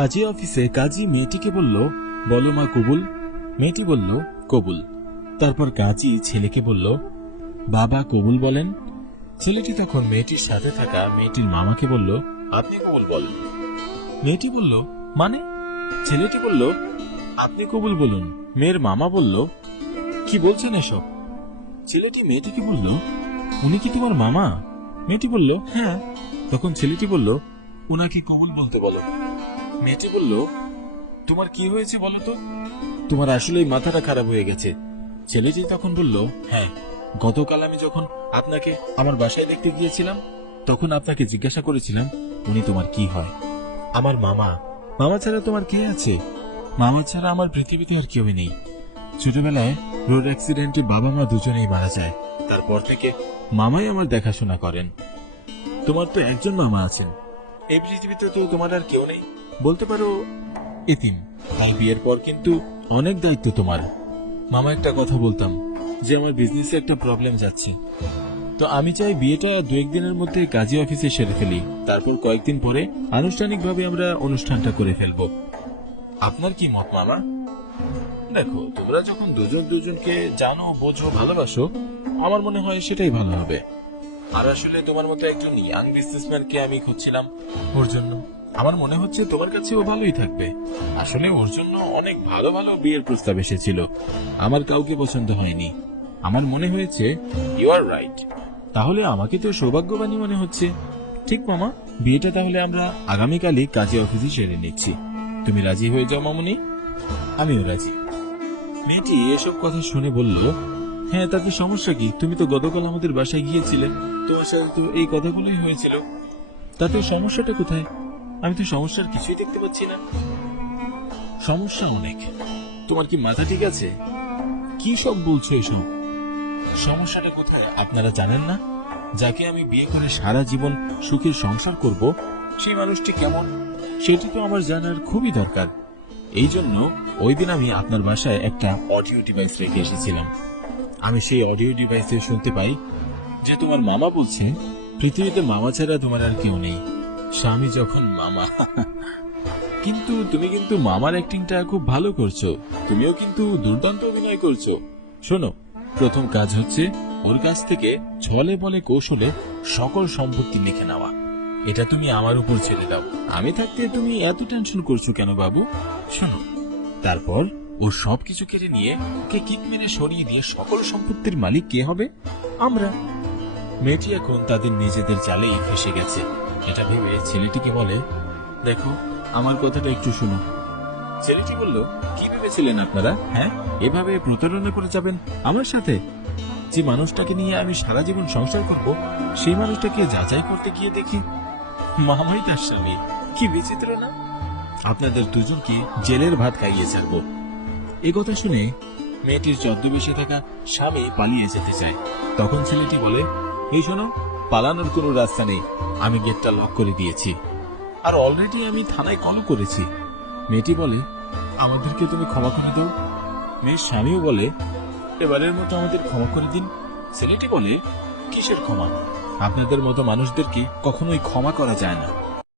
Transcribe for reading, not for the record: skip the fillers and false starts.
কাজী অফিসে কাজী মেয়েটিকে বলল, বলো মা কবুল। মেয়েটি বলল, কবুল। তারপর কাজী ছেলেকে বলল, বাবা কবুল বলেন। ছেলেটি তখন মেয়েটির সাথে থাকা মেয়েটির মামাকে বলল, আপনি কবুল বলেন। মেয়েটি বলল, মানে? ছেলেটি বলল, আপনি কবুল বলুন। মেয়ের মামা বলল, কি বলছেন এসব? ছেলেটি মেয়েটিকে বলল, উনি কি তোমার মামা? মেয়েটি বলল, হ্যাঁ। তখন ছেলেটি বলল, উনাকে কবুল বলতে বলো। মেয়েটি বলল, তোমার কি হয়েছে বলো তো? তোমার আসলেই মাথাটা খারাপ হয়ে গেছে। ছেলেটি তখন বলল, হ্যাঁ, গতকাল আমি যখন আপনাকে আমার বাসায় দেখতে গিয়েছিলাম, তখন আপনাকে জিজ্ঞাসা করেছিলাম উনি তোমার কি হয়। আমার মামা। মামা ছাড়া তোমার কে আছে? মামা ছাড়া আমার পৃথিবীতে আর কেউই নেই। ছোটবেলায় রোড অ্যাক্সিডেন্টে বাবা মা দুজনেই মারা যায়। তারপর থেকে মামাই আমার দেখাশোনা করেন। তোমার তো একজন মামা আছেন, এই পৃথিবীতে তো তোমার আর কেউ নেই, বলতে পারো এতিম। তাই বিয়ের পর কিন্তু অনেক দায়িত্ব তোমার। মামা, একটা কথা বলতাম যে আমার বিজনেসে একটা প্রবলেম যাচ্ছে, তো আমি চাই বিয়েটা 2-1 দিনের মধ্যে কাজী অফিসে সেরে ফেলি। তারপর কয়েকদিন পরে আনুষ্ঠানিকভাবে আমরা অনুষ্ঠানটা করে ফেলবো। আপনার কি মত মামা? দেখো, তোমরা যখন দুজন দুজনকে জানো, বোঝো, ভালোবাসো, আমার মনে হয় সেটাই ভালো হবে। আর আসলে তোমার মতো একজন ইয়াং বিজনেসম্যানকে আমি খুঁজছিলাম ওর জন্য। আমার মনে হচ্ছে তোমার কাছে ও ভালোই থাকবে। আসলে ওর জন্য অনেক ভালো ভালো বিয়ের প্রস্তাব এসেছিল, আমার কাউকে পছন্দ হয়নি। আমার মনে হয়েছে ইউ আর রাইট। তাহলে আমাকে তো সৌভাগ্যবানই মনে হচ্ছে। ঠিক মামা, বিয়েটা তাহলে আমরা আগামীকালই কাজী অফিসে সেরে নিচ্ছি। তুমি রাজি হয়ে যাও মামুনি? আমিও রাজি। মেয়েটি এসব কথা শুনে বলল, হ্যাঁ, তাতে সমস্যা কি? তুমি তো গতকাল আমাদের বাসায় গিয়েছিলে, তোমার সাথে তো এই কথাগুলোই হয়েছিল। তাতে সমস্যাটা কোথায়? আমি তো সমস্যার কিছুই দেখতে পাচ্ছি না। সমস্যা অনেক। তোমার কি মাথা ঠিক আছে? কি সব বলছো এসব? সমস্যাটা কোথায় আপনারা জানেন না? যাকে আমি বিয়ে করে সারা জীবন সুখের সংসার করব, সেই মানুষটি কেমন সেটি তো আমার জানার খুবই দরকার। এই জন্য ওই দিন আমি আপনার বাসায় একটা অডিও ডিভাইস রেখে এসেছিলাম। আমি সেই অডিও ডিভাইসে শুনতে পাই যে তোমার মামা বলছে পৃথিবীতে মামা ছাড়া তোমার আর কেউ নেই। স্বামী যখন মামা। কিন্তু তুমি কিন্তু মামার অ্যাক্টিংটা খুব ভালো করছো। তুমিও কিন্তু দুর্দান্ত অভিনয় করছো। শোনো, প্রথম কাজ হচ্ছে ওর কাছ থেকে ছলে বলে কৌশলে সকল সম্পত্তি লিখে নেওয়া। এটা তুমি আমার উপর ছেড়ে দাও। আমি থাকতে তুমি এত টেনশন করছো কেন বাবু? শোনো, তারপর ও সবকিছু কেটে নিয়ে ওকে কিক মেরে সরিয়ে দিয়ে সকল সম্পত্তির মালিক কে হবে? আমরা। মেয়েটি এখন তাদের নিজেদের জালেই ফেসে গেছে। এটা ভেবে ছেলেটিকে বলে, দেখো, আমার কথাটা একটু শুনো। ছেলেটি বলল, কি ভেবেছিলেন আপনারা? হ্যাঁ, এভাবে প্রতারণা করে যাবেন আমার সাথে? যে মানুষটাকে নিয়ে আমি সারা জীবন সংসার করব, সেই মানুষটাকে যাচাই করতে গিয়ে দেখি মামাই তার স্বামী। কি বিচিত্র না? আপনাদের দুজনকে জেলের ভাত খাইয়ে ছাড়বো। এ কথা শুনে মেয়েটির ছদ্মবেশে থাকা স্বামী পালিয়ে যেতে চায়। তখন ছেলেটি বলে, এই শোনো, পালানোর কোনো রাস্তা নেই। আমি গেটটা লক করে দিয়েছি, আর অলরেডি আমি থানায় কলও করেছি। মেয়েটি বলে, আমাদেরকে তুমি ক্ষমা করে দাও। মেয়ের স্বামীও বলে, এবারের মতো আমাদের ক্ষমা করে দিন। ছেলেটি বলে, কিসের ক্ষমা? আপনাদের মতো মানুষদেরকে কখনোই ক্ষমা করা যায় না।